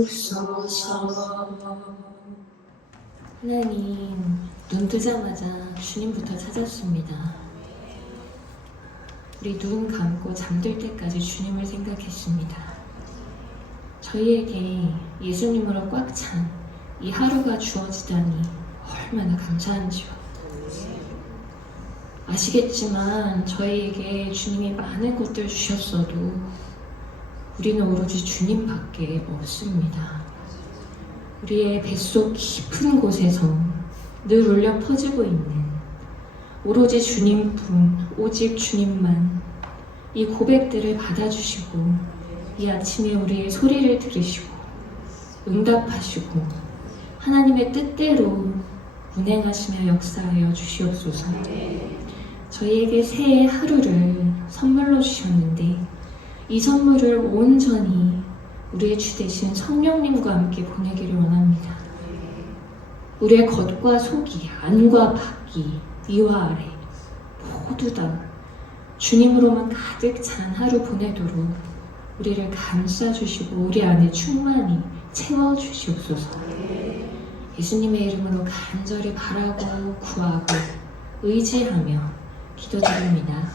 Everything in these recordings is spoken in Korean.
받으옵소서. 하나님, 눈 뜨자마자 주님부터 찾았습니다. 우리 눈 감고 잠들 때까지 주님을 생각했습니다. 저희에게 예수님으로 꽉 찬 이 하루가 주어지다니 얼마나 감사한지요. 아시겠지만 저희에게 주님이 많은 것들 주셨어도 우리는 오로지 주님밖에 없습니다. 우리의 뱃속 깊은 곳에서 늘 울려 퍼지고 있는 오로지 주님뿐, 오직 주님만 이 고백들을 받아주시고 이 아침에 우리의 소리를 들으시고 응답하시고 하나님의 뜻대로 운행하시며 역사하여 주시옵소서. 저희에게 새해 하루를 선물로 주셨는데 이 선물을 온전히 우리의 주 되신 성령님과 함께 보내기를 원합니다. 우리의 겉과 속이, 안과 밖이, 위와 아래 모두 다 주님으로만 가득 찬 하루 보내도록 우리를 감싸주시고 우리 안에 충만히 채워주시옵소서. 예수님의 이름으로 간절히 바라고 구하고 의지하며 기도드립니다.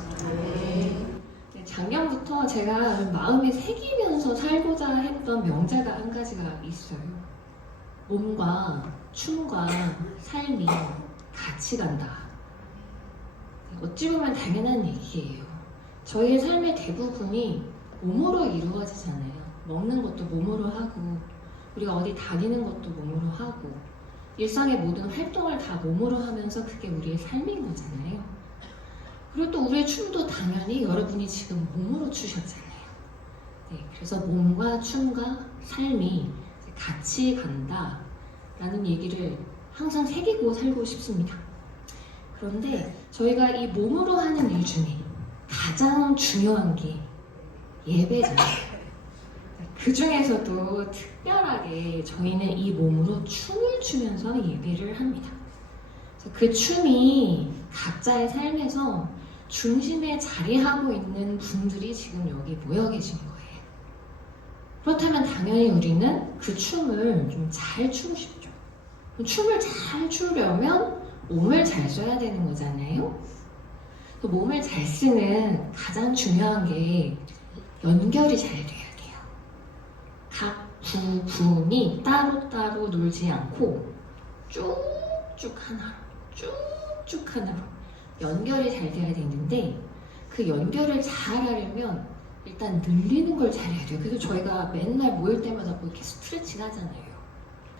작년부터 제가 마음에 새기면서 살고자 했던 명제가 한 가지가 있어요. 몸과 춤과 삶이 같이 간다. 어찌 보면 당연한 얘기예요. 저희의 삶의 대부분이 몸으로 이루어지잖아요. 먹는 것도 몸으로 하고 우리가 어디 다니는 것도 몸으로 하고 일상의 모든 활동을 다 몸으로 하면서 그게 우리의 삶인 거잖아요. 그리고 또 우리의 춤도 당연히 여러분이 지금 몸으로 추셨잖아요. 네, 그래서 몸과 춤과 삶이 같이 간다라는 얘기를 항상 새기고 살고 싶습니다. 그런데 저희가 이 몸으로 하는 일 중에 가장 중요한 게 예배잖아요. 그 중에서도 특별하게 저희는 이 몸으로 춤을 추면서 예배를 합니다. 그 춤이 각자의 삶에서 중심에 자리하고 있는 분들이 지금 여기 모여 계신 거예요. 그렇다면 당연히 우리는 그 춤을 좀 잘 추고 싶죠. 춤을 잘 추려면 몸을 잘 써야 되는 거잖아요. 또 몸을 잘 쓰는 가장 중요한 게 연결이 잘 돼야 돼요. 각 부분이 따로따로 놀지 않고 쭉쭉 하나로 연결이 잘 돼야 되는데 그 연결을 잘 하려면 일단 늘리는 걸 잘해야 돼요. 그래서 저희가 맨날 모일 때마다 뭐 이렇게 스트레칭 하잖아요.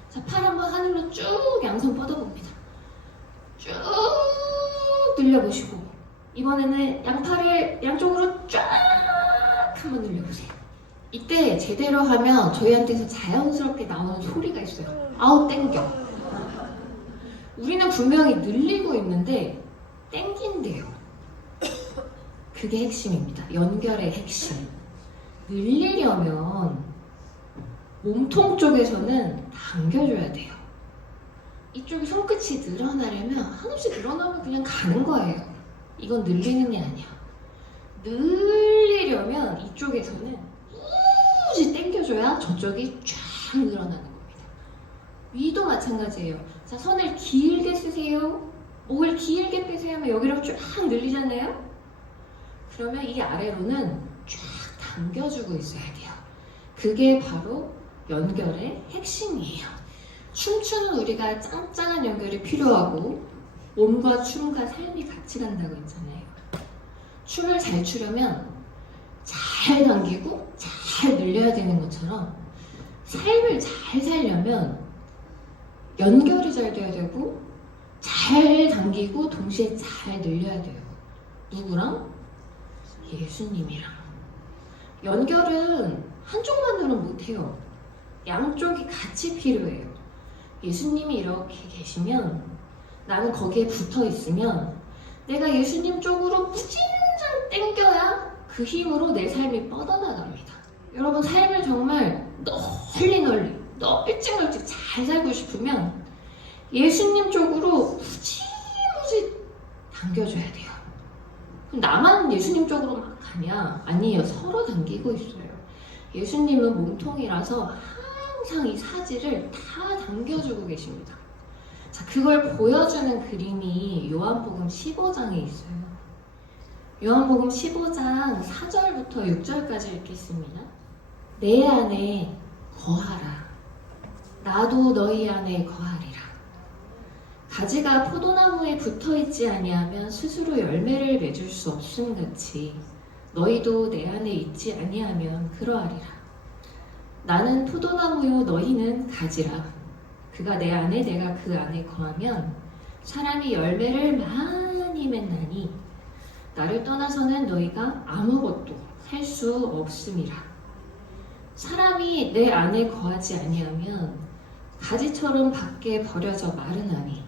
자, 팔 한번 하늘로 쭉 양손 뻗어봅니다. 쭉 늘려보시고 이번에는 양팔을 양쪽으로 쫙 한번 늘려보세요. 이때 제대로 하면 저희한테서 자연스럽게 나오는 소리가 있어요. 아우 땡겨. 우리는 분명히 늘리고 있는데 땡긴대요. 그게 핵심입니다. 연결의 핵심. 늘리려면 몸통 쪽에서는 당겨줘야 돼요. 이쪽이 손끝이 늘어나려면 한없이 늘어나면 그냥 가는 거예요. 이건 늘리는 게 아니야. 늘리려면 이쪽에서는 굳이 당겨줘야 저쪽이 쫙 늘어나는 겁니다. 위도 마찬가지예요. 자, 손을 길게 쓰세요. 목을 길게 빼세요 하면 여기로 쫙 늘리잖아요. 그러면 이 아래로는 쫙 당겨주고 있어야 돼요. 그게 바로 연결의 핵심이에요. 춤추는 우리가 짱짱한 연결이 필요하고 몸과 춤과 삶이 같이 간다고 했잖아요. 춤을 잘 추려면 잘 당기고 잘 늘려야 되는 것처럼 삶을 잘 살려면 연결이 잘 돼야 되고 잘 당기고 동시에 잘 늘려야 돼요. 누구랑? 예수님이랑. 연결은 한쪽만으로는 못해요. 양쪽이 같이 필요해요. 예수님이 이렇게 계시면 나는 거기에 붙어 있으면 내가 예수님 쪽으로 무진장 땡겨야 그 힘으로 내 삶이 뻗어나갑니다. 여러분 삶을 정말 널리 널찍널찍 잘 살고 싶으면 예수님 쪽으로 무지무지 당겨줘야 돼요. 그럼 나만 예수님 쪽으로 막 가냐? 아니에요. 서로 당기고 있어요. 예수님은 몸통이라서 항상 이 사지를 다 당겨주고 계십니다. 자, 그걸 보여주는 그림이 요한복음 15장에 있어요. 요한복음 15장 4절부터 6절까지 읽겠습니다. 내 안에 거하라. 나도 너희 안에 거하리라. 가지가 포도나무에 붙어있지 아니하면 스스로 열매를 맺을 수 없음 같이 너희도 내 안에 있지 아니하면 그러하리라. 나는 포도나무요 너희는 가지라. 그가 내 안에 내가 그 안에 거하면 사람이 열매를 많이 맺나니 나를 떠나서는 너희가 아무것도 할 수 없음이라. 사람이 내 안에 거하지 아니하면 가지처럼 밖에 버려져 마르나니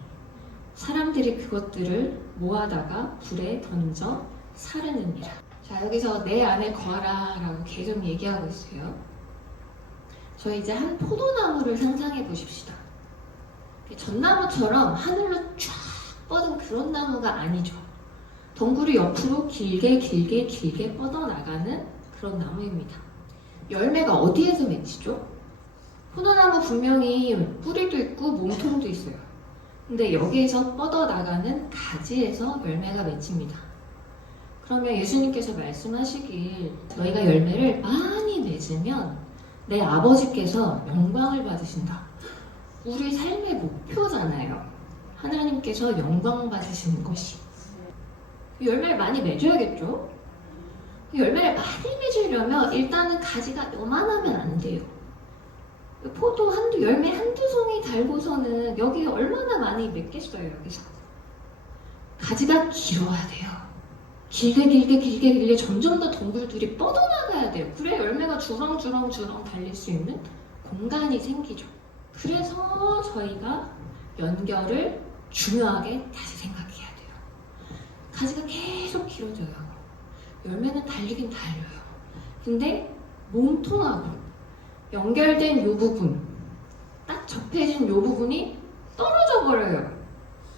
사람들이 그것들을 모아다가 불에 던져 사르느니라. 자, 여기서 내 안에 거하라 라고 계속 얘기하고 있어요. 저희 이제 한 포도나무를 상상해 보십시다. 전나무처럼 하늘로 쫙 뻗은 그런 나무가 아니죠. 덩굴이 옆으로 길게 뻗어나가는 그런 나무입니다. 열매가 어디에서 맺히죠? 포도나무 분명히 뿌리도 있고 몸통도 있어요. 근데 여기에서 뻗어나가는 가지에서 열매가 맺힙니다. 그러면 예수님께서 말씀하시길 너희가 열매를 많이 맺으면 내 아버지께서 영광을 받으신다. 우리 삶의 목표잖아요. 하나님께서 영광 받으시는 것이. 열매를 많이 맺어야겠죠? 열매를 많이 맺으려면 일단은 가지가 요만하면 안 돼요. 포도 열매 한두 송이 달고서는 여기 얼마나 많이 맺겠어요, 여기서. 가지가 길어야 돼요. 길게 점점 더 덩굴들이 뻗어나가야 돼요. 그래 열매가 주렁주렁 달릴 수 있는 공간이 생기죠. 그래서 저희가 연결을 중요하게 다시 생각해야 돼요. 가지가 계속 길어져요. 열매는 달리긴 달려요. 근데 몸통하고 연결된 이 부분, 딱 접해진 이 부분이 떨어져 버려요.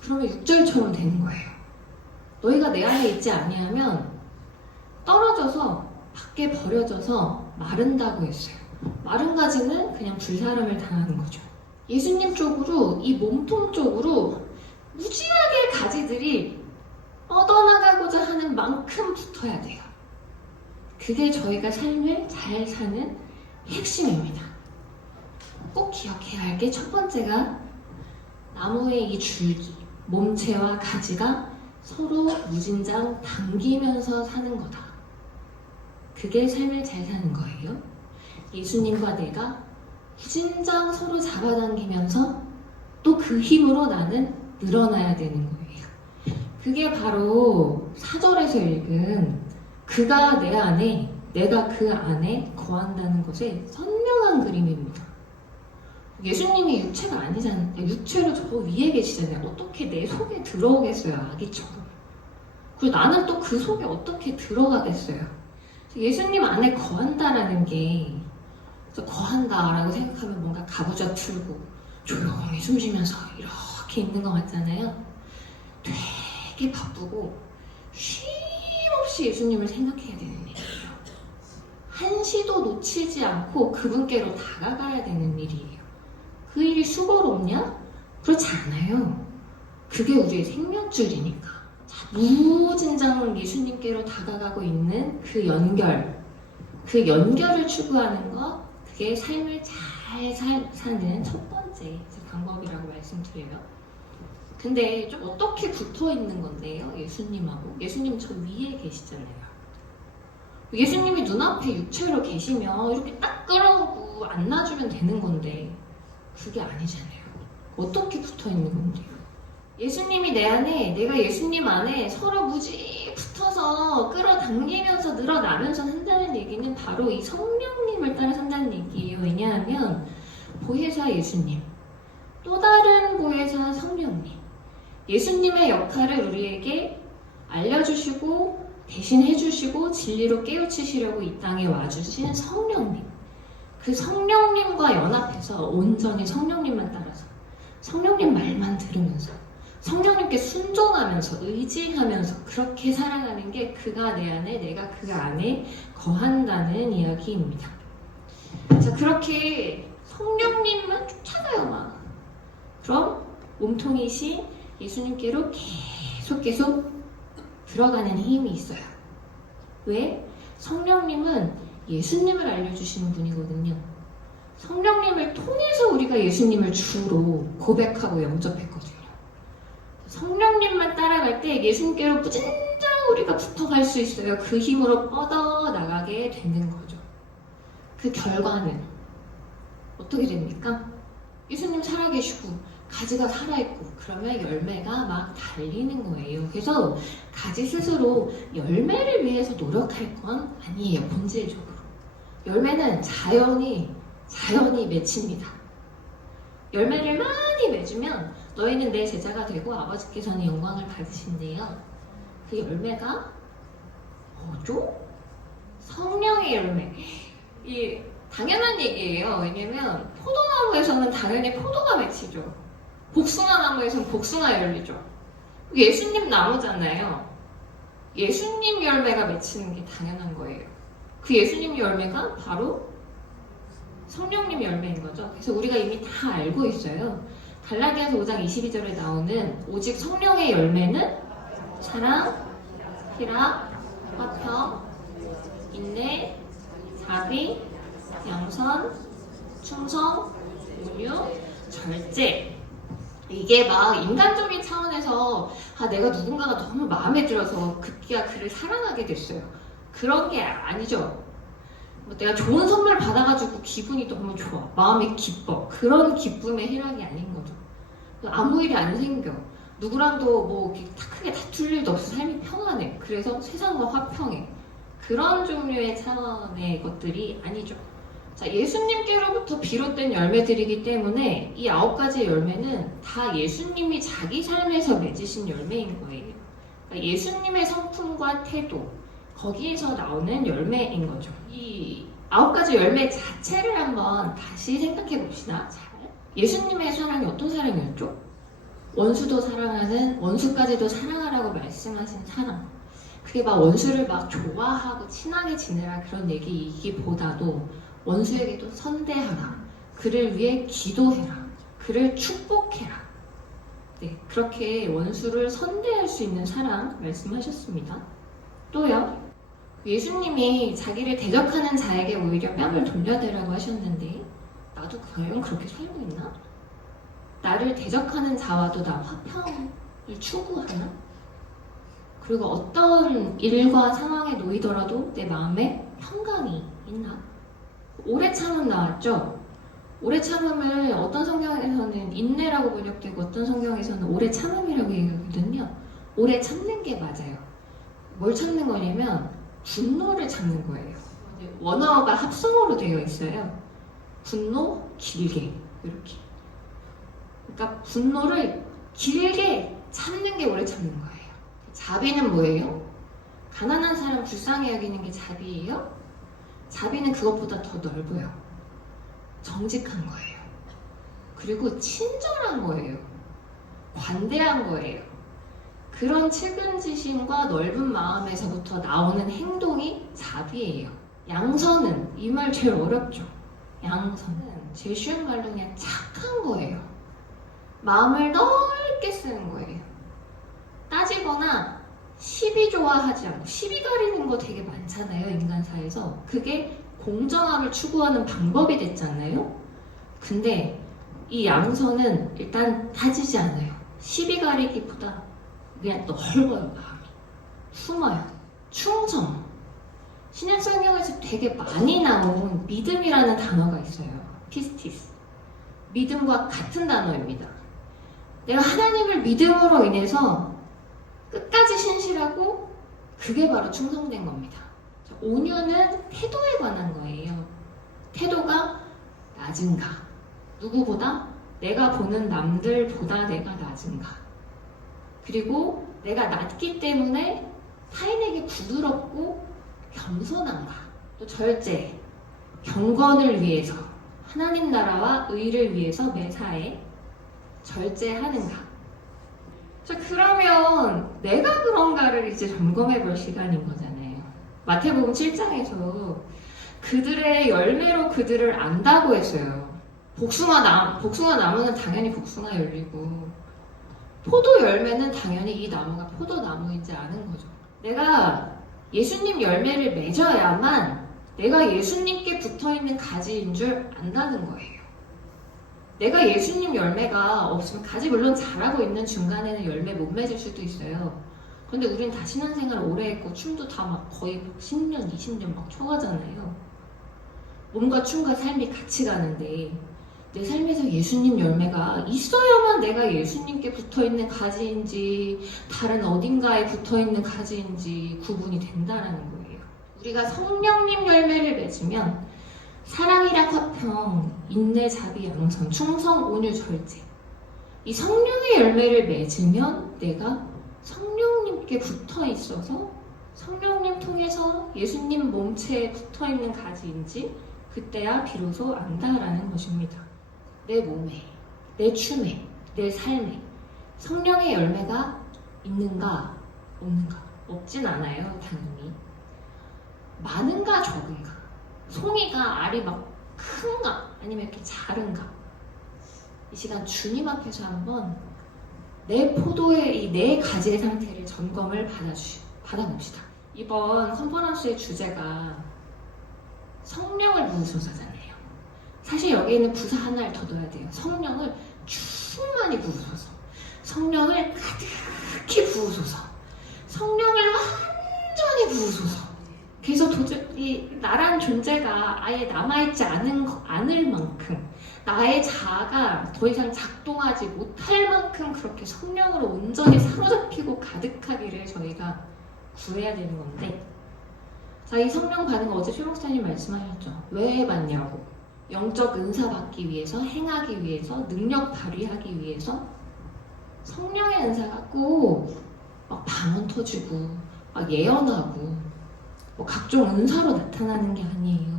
그러면 6절처럼 되는 거예요. 너희가 내 안에 있지 아니하면 떨어져서 밖에 버려져서 마른다고 했어요. 마른 가지는 그냥 불사름을 당하는 거죠. 예수님 쪽으로, 이 몸통 쪽으로 무진하게 가지들이 뻗어나가고자 하는 만큼 붙어야 돼요. 그게 저희가 삶을 잘 사는 핵심입니다. 꼭 기억해야 할 게 첫 번째가 나무의 이 줄기, 몸체와 가지가 서로 무진장 당기면서 사는 거다. 그게 삶을 잘 사는 거예요. 예수님과 내가 무진장 서로 잡아당기면서 또 그 힘으로 나는 늘어나야 되는 거예요. 그게 바로 4절에서 읽은 그가 내 안에 내가 그 안에 거한다는 것의 선명한 그림입니다. 예수님이 육체가 아니잖아요. 육체로 저 위에 계시잖아요. 어떻게 내 속에 들어오겠어요, 아기처럼. 그리고 나는 또 그 속에 어떻게 들어가겠어요. 예수님 안에 거한다라는 게 거한다라고 생각하면 뭔가 가부좌 틀고 조용히 숨쉬면서 이렇게 있는 것 같잖아요. 되게 바쁘고 쉼없이 예수님을 생각해야 되는 일이에요. 한시도 놓치지 않고 그분께로 다가가야 되는 일이에요. 그 일이 수고롭냐? 그렇지 않아요. 그게 우리의 생명줄이니까. 무진장 예수님께로 다가가고 있는 그 연결을 추구하는 것, 그게 삶을 잘 사는 첫 번째 방법이라고 말씀드려요. 근데 좀 어떻게 붙어 있는 건데요, 예수님하고? 예수님 저 위에 계시잖아요. 예수님이 눈앞에 육체로 계시면 이렇게 딱 끌어오고 안아주면 되는 건데 그게 아니잖아요. 어떻게 붙어 있는 건데요? 예수님이 내 안에, 내가 예수님 안에 서로 무지 붙어서 끌어당기면서 늘어나면서 산다는 얘기는 바로 이 성령님을 따라 산다는 얘기예요. 왜냐하면 보혜사 예수님, 또 다른 보혜사 성령님, 예수님의 역할을 우리에게 알려주시고 대신 해주시고 진리로 깨우치시려고 이 땅에 와주신 성령님, 그 성령님과 연합해서 온전히 성령님만 따라서 성령님 말만 들으면서 성령님께 순종하면서 의지하면서 그렇게 살아가는 게 그가 내 안에 내가 그 안에 거한다는 이야기입니다. 자, 그렇게 성령님만 쫓아가요 막. 그럼 몸통이신 예수님께로 계속 들어가는 힘이 있어요. 왜? 성령님은 예수님을 알려주시는 분이거든요. 성령님을 통해서 우리가 예수님을 주로 고백하고 영접했거든요. 성령님만 따라갈 때 예수님께로 무진장 우리가 붙어갈 수 있어요. 그 힘으로 뻗어나가게 되는 거죠. 그 결과는 어떻게 됩니까? 예수님 살아계시고 가지가 살아있고 그러면 열매가 막 달리는 거예요. 그래서 가지 스스로 열매를 위해서 노력할 건 아니에요. 본질적으로. 열매는 자연이 맺힙니다. 열매를 많이 맺으면 너희는 내 제자가 되고 아버지께서는 영광을 받으신대요. 그 열매가 뭐죠? 성령의 열매. 이 당연한 얘기예요. 왜냐면 포도나무에서는 당연히 포도가 맺히죠. 복숭아나무에서는 복숭아 열리죠. 예수님 나무잖아요. 예수님 열매가 맺히는 게 당연한 거예요. 그 예수님 열매가 바로 성령님 열매인 거죠. 그래서 우리가 이미 다 알고 있어요. 갈라디아서 5장 22절에 나오는 오직 성령의 열매는 사랑, 희락, 화평, 인내, 자비, 양선, 충성, 온유, 절제. 이게 막 인간적인 차원에서 내가 누군가가 너무 마음에 들어서 그가 그를 사랑하게 됐어요. 그런 게 아니죠. 내가 좋은 선물 받아가지고 기분이 너무 좋아. 마음이 기뻐. 그런 기쁨의 희락이 아닌 거죠. 아무 일이 안 생겨. 누구랑도 뭐 크게 다툴 일도 없어. 삶이 평안해. 그래서 세상과 화평해. 그런 종류의 차원의 것들이 아니죠. 자, 예수님께로부터 비롯된 열매들이기 때문에 이 9가지 열매는 다 예수님이 자기 삶에서 맺으신 열매인 거예요. 그러니까 예수님의 성품과 태도, 거기에서 나오는 열매인 거죠. 이 9가지 열매 자체를 한번 다시 생각해 봅시다. 잘. 예수님의 사랑이 어떤 사랑이었죠? 원수도 사랑하는, 원수까지도 사랑하라고 말씀하신 사랑. 그게 막 원수를 막 좋아하고 친하게 지내라 그런 얘기이기보다도 원수에게도 선대하라. 그를 위해 기도해라. 그를 축복해라. 네, 그렇게 원수를 선대할 수 있는 사랑 말씀하셨습니다. 또요. 예수님이 자기를 대적하는 자에게 오히려 뺨을 돌려대라고 하셨는데 나도 과연 그렇게 살고 있나? 나를 대적하는 자와도 나 화평을 추구하나? 그리고 어떤 일과 상황에 놓이더라도 내 마음에 평강이 있나? 오래 참음 나왔죠? 오래 참음을 어떤 성경에서는 인내라고 번역되고 어떤 성경에서는 오래 참음이라고 얘기하거든요. 오래 참는 게 맞아요. 뭘 참는 거냐면 분노를 참는 거예요. 원어가 합성어로 되어 있어요. 분노, 길게 이렇게. 그러니까 분노를 길게 참는 게 오래 참는 거예요. 자비는 뭐예요? 가난한 사람 불쌍히 여기는 게 자비예요? 자비는 그것보다 더 넓어요. 정직한 거예요. 그리고 친절한 거예요. 관대한 거예요. 그런 측은지심과 넓은 마음에서부터 나오는 행동이 자비예요. 양선은, 이 말 제일 어렵죠. 양선은 제일 쉬운 말로 그냥 착한 거예요. 마음을 넓게 쓰는 거예요. 따지거나 시비 좋아하지 않고, 시비 가리는 거 되게 많잖아요, 인간사에서. 그게 공정함을 추구하는 방법이 됐잖아요. 근데 이 양선은 일단 따지지 않아요. 시비 가리기보다 그냥 넓어요, 마음이. 숨어요. 충성. 신약 성경에서 되게 많이 나온 믿음이라는 단어가 있어요. 피스티스. 믿음과 같은 단어입니다. 내가 하나님을 믿음으로 인해서 끝까지 신실하고 그게 바로 충성된 겁니다. 온유는 태도에 관한 거예요. 태도가 낮은가? 누구보다? 내가 보는 남들보다 내가 낮은가? 그리고 내가 낮기 때문에 타인에게 부드럽고 겸손한가? 또 절제, 경건을 위해서, 하나님 나라와 의를 위해서 매사에 절제하는가? 자, 그러면 내가 그런가를 이제 점검해 볼 시간인 거잖아요. 마태복음 7장에서 그들의 열매로 그들을 안다고 했어요. 복숭아 나무는 당연히 복숭아 열리고, 포도 열매는 당연히 이 나무가 포도나무인지 아는 거죠. 내가 예수님 열매를 맺어야만 내가 예수님께 붙어있는 가지인 줄 안다는 거예요. 내가 예수님 열매가 없으면 가지 물론 자라고 있는 중간에는 열매 못 맺을 수도 있어요. 근데 우린 다 신앙생활 오래 했고 춤도 다 막 거의 10년, 20년 막 춰가잖아요. 몸과 춤과 삶이 같이 가는데 내 삶에서 예수님 열매가 있어야만 내가 예수님께 붙어있는 가지인지 다른 어딘가에 붙어있는 가지인지 구분이 된다는 거예요. 우리가 성령님 열매를 맺으면 사랑이라 화평, 인내, 자비, 양선, 충성, 온유, 절제. 이 성령의 열매를 맺으면 내가 성령님께 붙어 있어서 성령님 통해서 예수님 몸체에 붙어 있는 가지인지 그때야 비로소 안다라는 것입니다. 내 몸에, 내 춤에, 내 삶에 성령의 열매가 있는가, 없는가? 없진 않아요, 당연히. 많은가, 적은가? 송이가 알이 막 큰가 아니면 이렇게 작은가 이 시간 주님 앞에서 한번 내 포도의 이 네 가지의 상태를 점검을 받아봅시다. 이번 컨퍼런스의 주제가 성령을 부으소서잖아요. 사실 여기에는 부사 하나를 더 넣어야 돼요. 성령을 충만히 부으소서. 성령을 가득히 부으소서. 성령을 완전히 부으소서. 그래서 도저히 나란 존재가 아예 남아있지 않을 만큼 나의 자아가 더 이상 작동하지 못할 만큼 그렇게 성령으로 온전히 사로잡히고 가득하기를 저희가 구해야 되는 건데, 자, 이 성령 받는 거 어제 최 목사님 말씀하셨죠. 왜 받냐고. 영적 은사 받기 위해서, 행하기 위해서, 능력 발휘하기 위해서. 성령의 은사가 꼭 막 방언 터지고 막 예언하고 각종 은사로 나타나는 게 아니에요.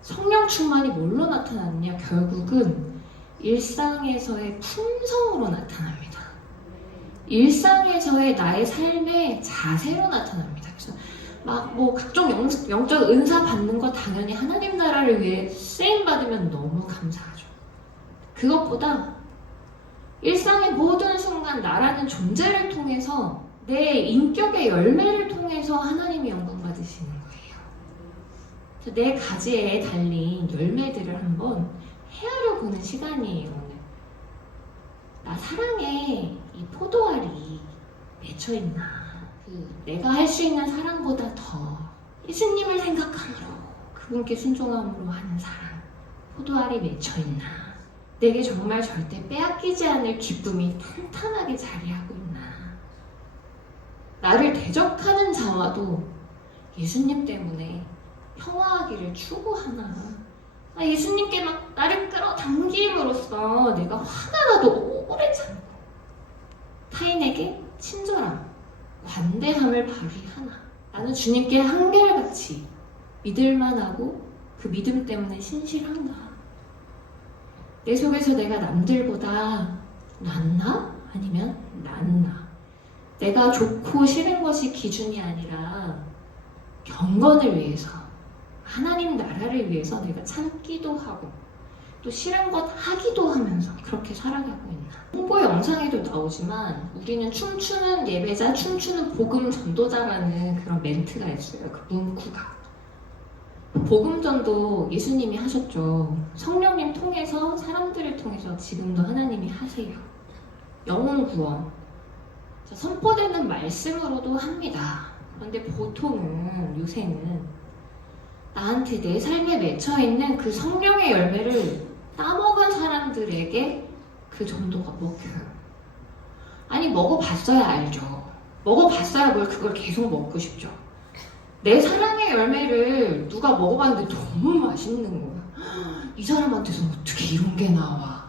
성령 충만이 뭘로 나타나느냐? 결국은 일상에서의 품성으로 나타납니다. 일상에서의 나의 삶의 자세로 나타납니다. 그래서 막 뭐 각종 영적 은사 받는 거 당연히 하나님 나라를 위해 쓰임 받으면 너무 감사하죠. 그것보다 일상의 모든 순간 나라는 존재를 통해서 내 인격의 열매를 통해서 하나님이 영광 받으시는 거예요. 내 가지에 달린 열매들을 한번 헤아려 보는 시간이에요, 오늘. 나 사랑에 이 포도알이 맺혀있나? 내가 할 수 있는 사랑보다 더 예수님을 생각함으로 그분께 순종함으로 하는 사랑, 포도알이 맺혀있나? 내게 정말 절대 빼앗기지 않을 기쁨이 탄탄하게 자리하고 있나? 나를 대적하는 자와도 예수님 때문에 평화하기를 추구하나? 예수님께 막 나를 끌어당김으로써 내가 화가 나도 오래 참고 타인에게 친절함, 관대함을 발휘하나? 나는 주님께 한결같이 믿을만하고 그 믿음 때문에 신실한가? 내 속에서 내가 남들보다 낫나? 아니면 낫나? 내가 좋고 싫은 것이 기준이 아니라 경건을 위해서, 하나님 나라를 위해서 내가 참기도 하고 또 싫은 것 하기도 하면서 그렇게 살아가고 있나? 홍보 영상에도 나오지만 우리는 춤추는 예배자, 춤추는 복음 전도자라는 그런 멘트가 있어요. 그 문구가. 복음전도 예수님이 하셨죠. 성령님 통해서, 사람들을 통해서 지금도 하나님이 하세요. 영혼 구원. 선포되는 말씀으로도 합니다. 그런데 보통은 요새는 나한테 내 삶에 맺혀있는 그 성령의 열매를 따먹은 사람들에게 그 전도가 먹혀요. 아니, 먹어봤어야 알죠. 먹어봤어야 뭘 그걸 계속 먹고 싶죠. 내 사랑의 열매를 누가 먹어봤는데 너무 맛있는 거야. 이 사람한테서 어떻게 이런 게 나와.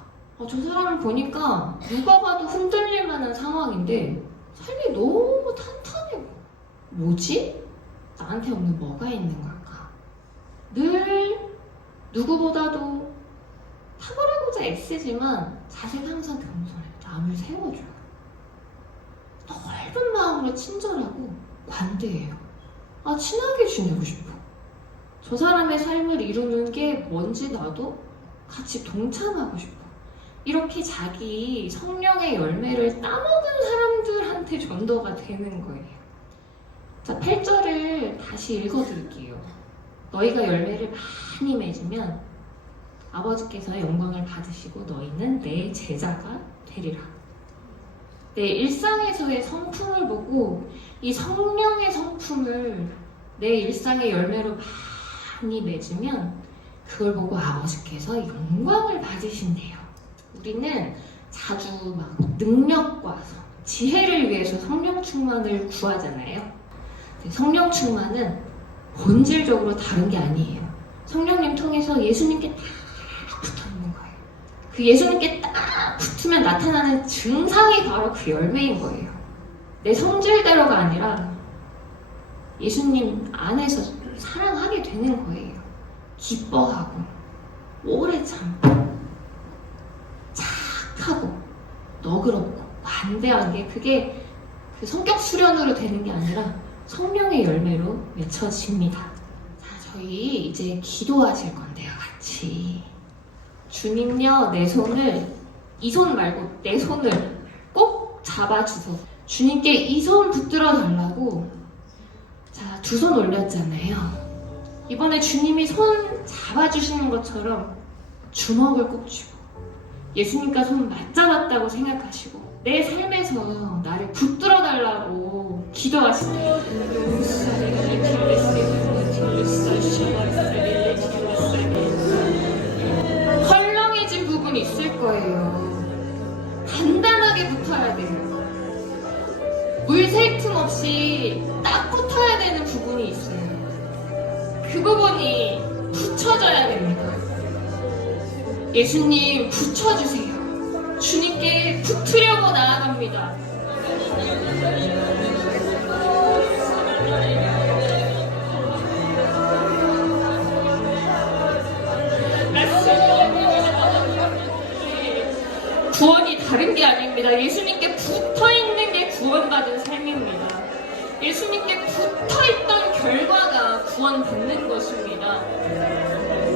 저 사람을 보니까 누가 봐도 흔들릴 만한 상황인데 삶이 너무 탄탄해. 뭐지? 나한테 없는 뭐가 있는 걸까? 늘 누구보다도 탁월하고자 애쓰지만 자세가 항상 겸손해요. 남을 세워줘요. 넓은 마음으로 친절하고 관대해요. 친하게 지내고 싶어. 저 사람의 삶을 이루는 게 뭔지 나도 같이 동참하고 싶어. 이렇게 자기 성령의 열매를 따먹은 사람들한테 전도가 되는 거예요. 자, 8절을 다시 읽어드릴게요. 너희가 열매를 많이 맺으면 아버지께서 영광을 받으시고 너희는 내 제자가 되리라. 내 일상에서의 성품을 보고 이 성령의 성품을 내 일상의 열매로 많이 맺으면 그걸 보고 아버지께서 영광을 받으신대요. 우리는 자주 막 능력과 지혜를 위해서 성령 충만을 구하잖아요. 성령 충만은 본질적으로 다른 게 아니에요. 성령님 통해서 예수님께 딱 붙어 있는 거예요. 그 예수님께 딱 붙으면 나타나는 증상이 바로 그 열매인 거예요. 내 성질대로가 아니라 예수님 안에서 사랑하게 되는 거예요. 기뻐하고 오래 참고 착하고 너그럽고 관대하게, 그게 그 성격 수련으로 되는 게 아니라 성령의 열매로 맺혀집니다. 자, 저희 이제 기도하실 건데요, 같이. 주님요, 내 손을, 이 손 말고 내 손을 꼭 잡아주소. 주님께 이 손 붙들어 달라고. 자, 두 손 올렸잖아요. 이번에 주님이 손 잡아주시는 것처럼 주먹을 꼭 쥐고 예수님과 손 맞잡았다고 생각하시고 내 삶에서 나를 붙들어 달라고 기도하시네요. 헐렁해진 부분이 있을 거예요. 단단하게 붙어야 돼요. 물새 틈 없이 딱 붙어야 되는 부분이 있어요. 그 부분이 붙여져야 됩니다. 예수님 붙여주세요. 주님께 붙으려고 나아갑니다. 구원이 다른 게 아닙니다. 예수님께 붙어있는 게 구원받은 삶입니다. 예수님께 붙어있던 결과가 구원받는 것입니다.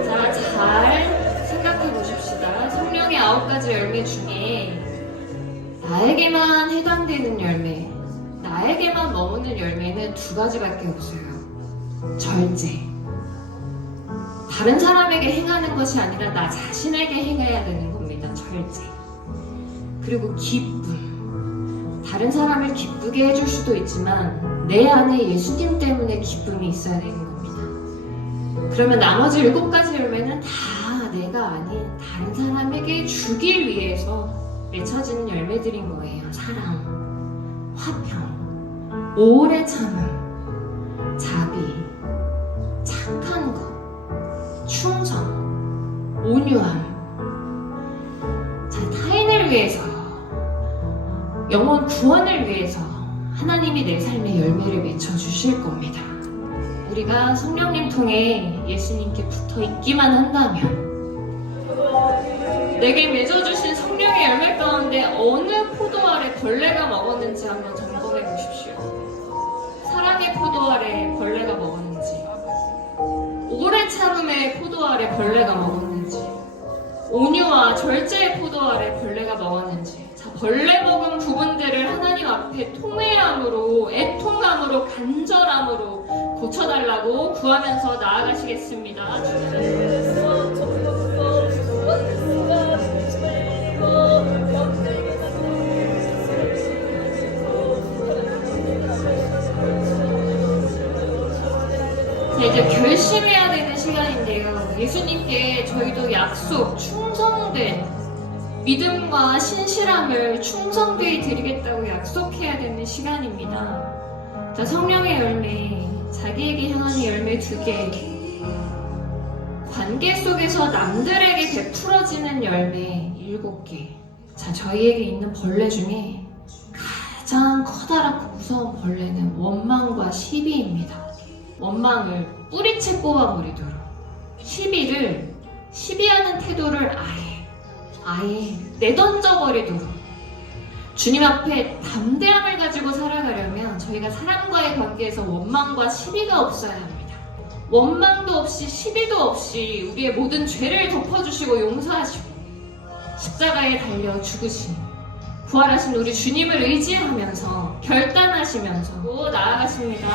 자, 잘 생각해 보십시다. 성령의 9가지 열매 중에 나에게만 해당되는 열매, 나에게만 머무는 열매는 2가지밖에 없어요. 절제. 다른 사람에게 행하는 것이 아니라 나 자신에게 행해야 되는 겁니다. 절제. 그리고 기쁨. 다른 사람을 기쁘게 해줄 수도 있지만 내 안에 예수님 때문에 기쁨이 있어야 되는 겁니다. 그러면 나머지 7가지 열매는 다 내가 아닌 다른 사람에게 주길 위해서 맺혀지는 열매들인 거예요. 사랑, 화평, 오래 참음, 자비, 착한 것, 충성, 온유함. 자, 타인을 위해서, 영혼 구원을 위해서 하나님이 내 삶의 열매를 맺혀주실 겁니다. 우리가 성령님 통해 예수님께 붙어 있기만 한다면 내게 맺어주신 성령의 열매 가운데 어느 포도알에 벌레가 먹었는지 한번 점검해 보십시오. 사랑의 포도알에 벌레가 먹었는지, 오래 참음의 포도알에 벌레가 먹었는지, 온유와 절제의 포도알에 벌레가 먹었는지. 자, 벌레 먹은 부분들을 하나님 앞에 통회함으로, 애통함으로, 간절함으로 고쳐달라고 구하면서 나아가시겠습니다. 자, 이제 결심해야 되는 시간인데요. 예수님께 저희도 약속, 충성된 믿음과 신실함을 충성되이 드리겠다고 약속해야 되는 시간입니다. 자, 성령의 열매, 자기에게 향하는 열매 2개, 관계 속에서 남들에게 베풀어지는 열매 7개. 자, 저희에게 있는 벌레 중에 가장 커다랗고 무서운 벌레는 원망과 시비입니다. 원망을 뿌리채 뽑아버리도록, 시비하는 태도를 아예 내던져버리도록, 주님 앞에 담대함을 가지고 살아가려면 저희가 사람과의 관계에서 원망과 시비가 없어야 합니다. 원망도 없이 시비도 없이 우리의 모든 죄를 덮어주시고 용서하시고 십자가에 달려 죽으신 부활하신 우리 주님을 의지하면서 결단하시면서 나아가십니다.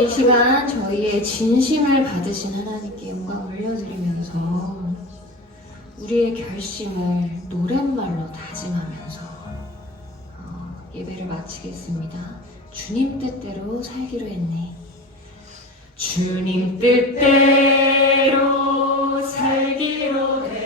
이 시간 저희의 진심을 받으신 하나님께 영광 올려드리면서 우리의 결심을 노랫말로 다짐하면서 예배를 마치겠습니다. 주님 뜻대로 살기로 했네. 주님 뜻대로 살기로 했네.